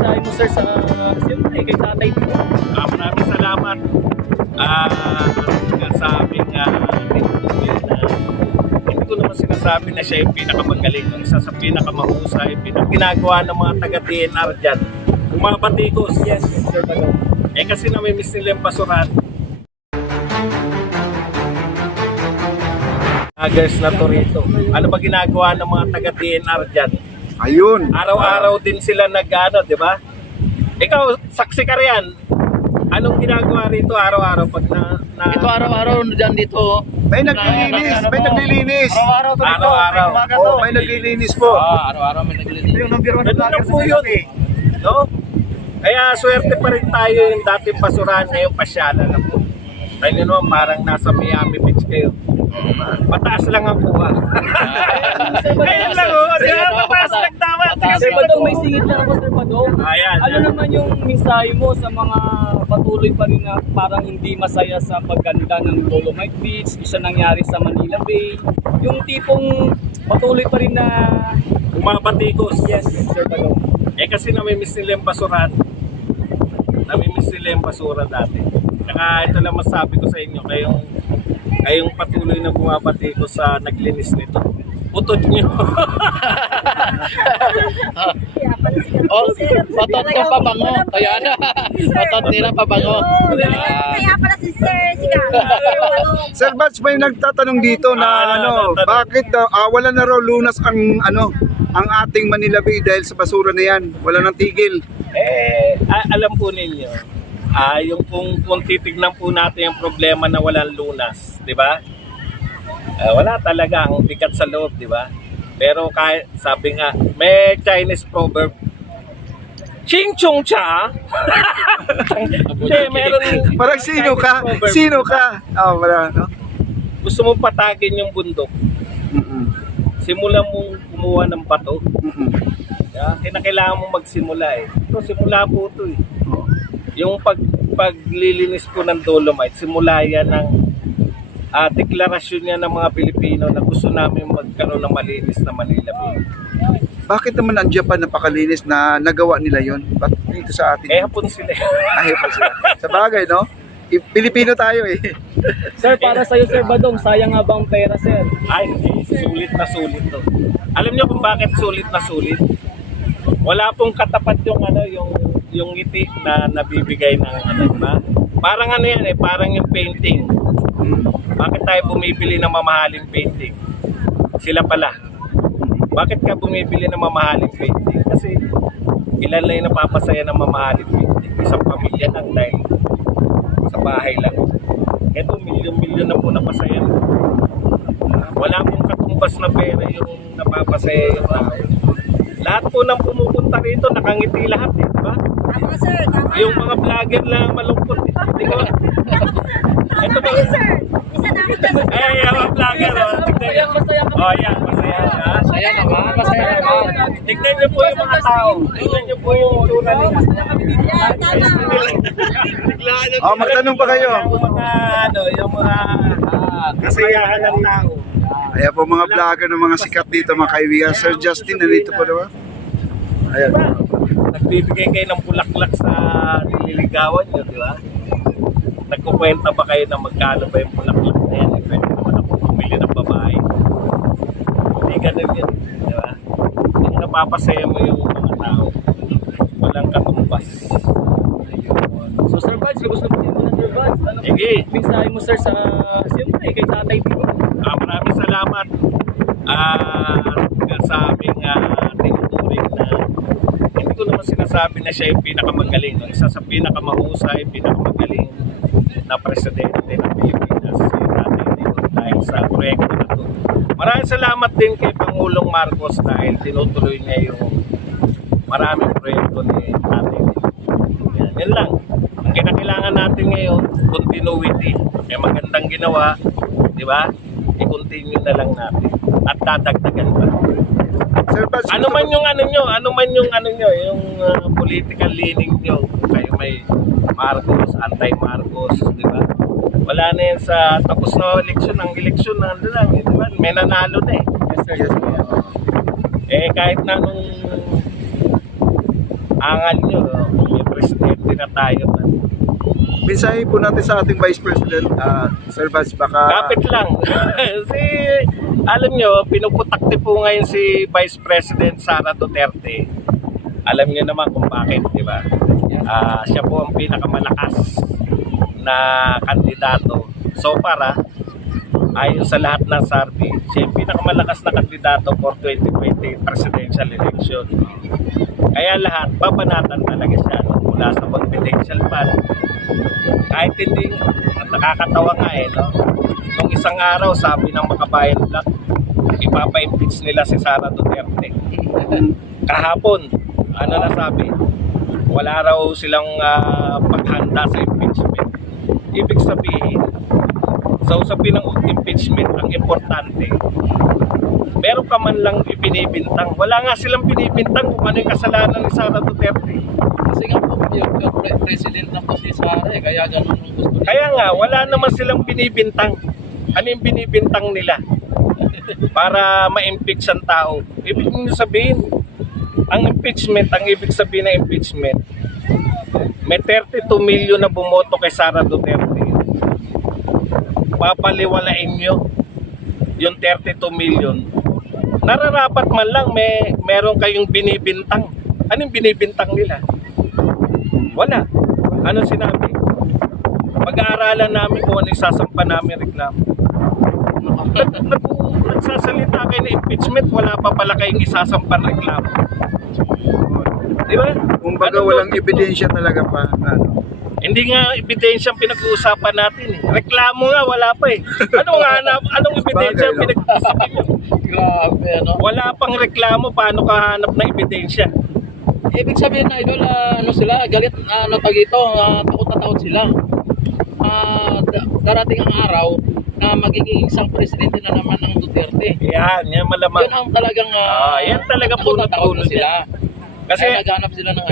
mensahe mo sir sa siyempre kay tatay dito? Maraming salamat sa aming tinutuloy na hindi ko naman sinasabi na siya yung pinakamagaling. Yung isa sa pinakamahusay, ginagawa ng mga taga-DNR dyan. Bumabatikos. Yes, sir Badong. Kasi namimiss nila yung basuran. Agers na to rito. Ano ba ginagawa ng mga taga-DNR dyan? Ayun. Araw-araw din sila nag-ano, di ba? Ikaw, saksi ka riyan. Anong ginagawa rito araw-araw pag na Ito araw-araw dyan dito. May naglilinis, may naglilinis. Araw-araw to dito. Araw-araw. Oh, may naglilinis po. Araw-araw may naglilinis. Yung number one na Ganun lang vlogger po sa yun. Cavite. No? Kaya swerte pa rin tayo yung dating basurahan ngayon pasyalan na po. Tayo naman parang nasa Miami Beach kayo. Mataas lang ang kuha. Ngayon lang o. Mataas lang tama. Sir Badong, may singit lang ako Sir Badong. Ayan. Ano naman yung mensahe mo sa mga patuloy pa rin na parang hindi masaya sa pagganda ng Dolomite Beach, isa nangyari sa Manila Bay, yung tipong patuloy pa rin na Bumabatikos. yes, Sir Badong. Kasi namimiss nila yung basuran. Namimiss nila yung basura dati. Saka ito lang masabi ko sa inyo, kayong patuloy na bumabatikos sa naglinis nito. Putod nyo. Oh, patot ko pabango. Ayan. Patot nila pabango. Kaya pala si Sir Siga. Sir Bats, may nagtatanong dito na bakit wala na raw lunas ang ating Manila Bay dahil sa basura na yan. Wala nang tigil. Alam po ninyo, yung kung titignan po natin yung problema na walang lunas, di ba? Wala talaga ang bigat sa loob, di ba? Pero kahit sabi nga, may Chinese proverb, Ching Chong Cha. Hindi, meron. Parang sino ka? Proverb. Sino ka? Wala, no? Gusto mong patagin yung bundok, simulan mong kumuha ng bato. Kailangan mong magsimula eh. Ito, simula po ito eh. Yung paglilinis po ng Dolomite, simula yan ng deklarasyon niya ng mga Pilipino na gusto namin magkaroon ng malinis na Manila Bay. Bakit naman ang Japan napakalinis na nagawa nila yon? Ba't dito sa atin? Hapon sila. Ay, pa sila. Sa bagay, no? Pilipino tayo eh. Sir, para sa'yo Sir Badong, sayang nga bang pera Sir? Ay, sulit na sulit to. Alam niyo kung bakit sulit na sulit? Wala pong katapat yung ngiti na nabibigay ng ba? Parang yan eh, parang yung painting. Bakit tayo bumibili ng mamahaling painting? Sila pala. Bakit ka bumibili ng mamahaling painting? Kasi ilan lang yung napapasaya ng mamahaling painting? Isang pamilya lang dahil sa bahay lang. Ito, milyon-milyon na po napasaya. Wala pong katumbas na pera yung napapasaya yung tao. Lahat po ng pumupunta rito, nakangiti lahat eh, di ba? Tama sir, tama. Yung mga vlogger lang malungkot eh. Di ba? Ito ba? Kayo sir, isa namin dyan. Yung mga vlogger, tignan nyo. Masaya ka. Yan, masaya na. Masaya naman, masaya naman. Tignan nyo po yung mga tao. Tignan nyo po yung tura nila. Yan, tama. Magtanong pa kayo. Yung mga kasiyahan ng tao. Ayan po mga vlogger ng mga sikat dito, mga kaibigan. Sir Justin, nandito po naman. Ayan. Nagbibigay kayo ng bulaklak sa nililigawan nyo, di ba? Nagkukwenta ba kayo na magkano ba yung bulaklak na yan? Pwede naman ako bumili ng babae. Hindi ganun yun, di ba? Yung napapasaya mo yung mga tao, walang katumbas. So Sir Bads, gusto mo din na Sir Bads? Ano Sige. mensahe mo Sir sa siyempre kay tatay dito? Maraming salamat sa aming tinuturing na hindi ko naman sinasabi na siya yung pinakamagaling. Isa sa pinakamahusay, pinakamagaling na presidente ng Pilipinas, si Tatay Digong, dahil sa proyekto na ito. Maraming salamat din kay Pangulong Marcos dahil tinutuloy niya yung maraming proyekto ni Tatay Digong. Yan lang. Ang kinakailangan natin ngayon, continuity. May magandang ginawa, di ba? I-continue na lang natin at dadagdagan pa. Sir Bats, Ano man yung yung political leaning nyo, kayo may Marcos, anti-Marcos, di ba? Wala na yan sa tapos na eleksyon, ang eleksyon na lang, di ba? May nanalo na eh. Yes sir. Yes. Kahit na nung Angal nyo, may presidente na tayo. Mensahe po natin sa ating Vice President, Sir Bats, baka... Kapit lang. Alam nyo, pinuputakti po ngayon si Vice President Sara Duterte. Alam nyo naman kung bakit, di ba? Siya po ang pinakamalakas na kandidato. So para, ayon sa lahat ng survey, siya yung pinakamalakas na kandidato for 2020 presidential election. Kaya lahat, babanatan talaga siya mula sa confidential fund. Kahit hindi, nakakatawa nga no? Nung isang araw, sabi ng Makabayan Black, ipapa-impeach nila si Sara Duterte. Kahapon, ano na sabi? Wala raw silang paghanda sa impeachment. Ibig sabihin, sa usapin ng impeachment, ang importante, meron ka man lang ibinibintang. Wala nga silang binibintang kung ano yung kasalanan ni Sara Duterte. Kasi nga po, yung president na po si Sara kaya ganun ang gusto niya. Kaya nga, wala naman silang binibintang. Ano yung binibintang nila? Para ma-impeach ang tao. Ibig nyo sabihin, ang impeachment, ang ibig sabihin ng impeachment, may 32 million na bumoto kay Sara Duterte. Papaliwalain nyo yung 32 million. Nararapat man lang meron kayong binibintang. Anong binibintang nila? Wala. Ano sinabi? Pag-aaralan namin kung ano isasampa namin reklamo. Nagsasalita kayo ng impeachment, wala pa pala kayong isasampan reklamo. Di ba? Kumbaga walang ebidensya talaga pa. Hindi nga ebidensya ang pinag-uusapan natin eh. Reklamo nga, wala pa eh. Anong ebidensya ang pinag-uusapan nyo? Grabe, ano? Wala pang reklamo, paano ka hanap ng ebidensya? Ibig sabihin na idol, ano sila, galit, tagito, takot na takot sila. Darating ang araw na magiging isang presidente na naman ng Duterte. Yan malamang. Yun ang talagang yan talaga takot na takot punot-punot na sila. Kasi, Kaya naghanap sila ng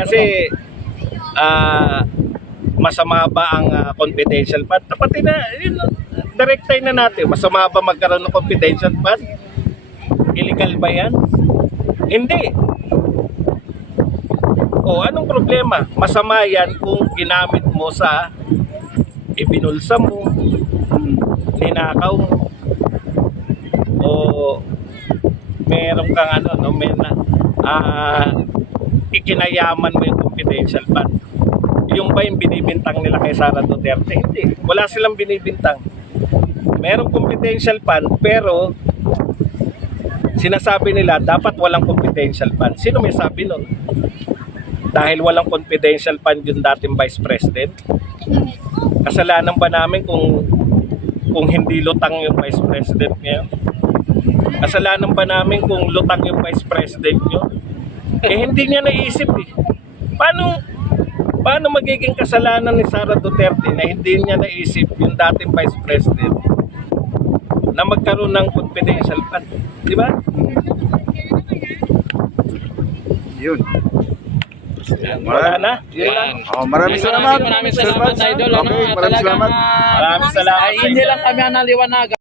masama ba ang confidential fund? Pati na, yun, direktay na natin. Masama ba magkaroon ng confidential fund? Illegal ba yan? Hindi. O, anong problema? Masama yan kung ginamit mo sa ibinulsa mo, ninakaw mo, o meron kang ikinayaman mo yung confidential fund. Yung ba yung binibintang nila kay Sara Duterte? Hindi. Wala silang binibintang. Merong confidential fund, pero sinasabi nila dapat walang confidential fund. Sino may sabi nun? Dahil walang confidential fund yung dating Vice President? Kasalanan ba namin kung hindi lutang yung Vice President ngayon? Kasalanan ba namin kung lutang yung Vice President nyo? Hindi niya naisip eh. Paano magiging kasalanan ni Sara Duterte na hindi niya naisip yung dating Vice President na magkaroon ng confidential fund? Di ba? Yun. Wala na. Yun lang. Maraming salamat. Maraming Sir salamat, Bats. idol. Okay, maraming salamat. Maraming salamat. Hindi lang kami ang naliwanagan.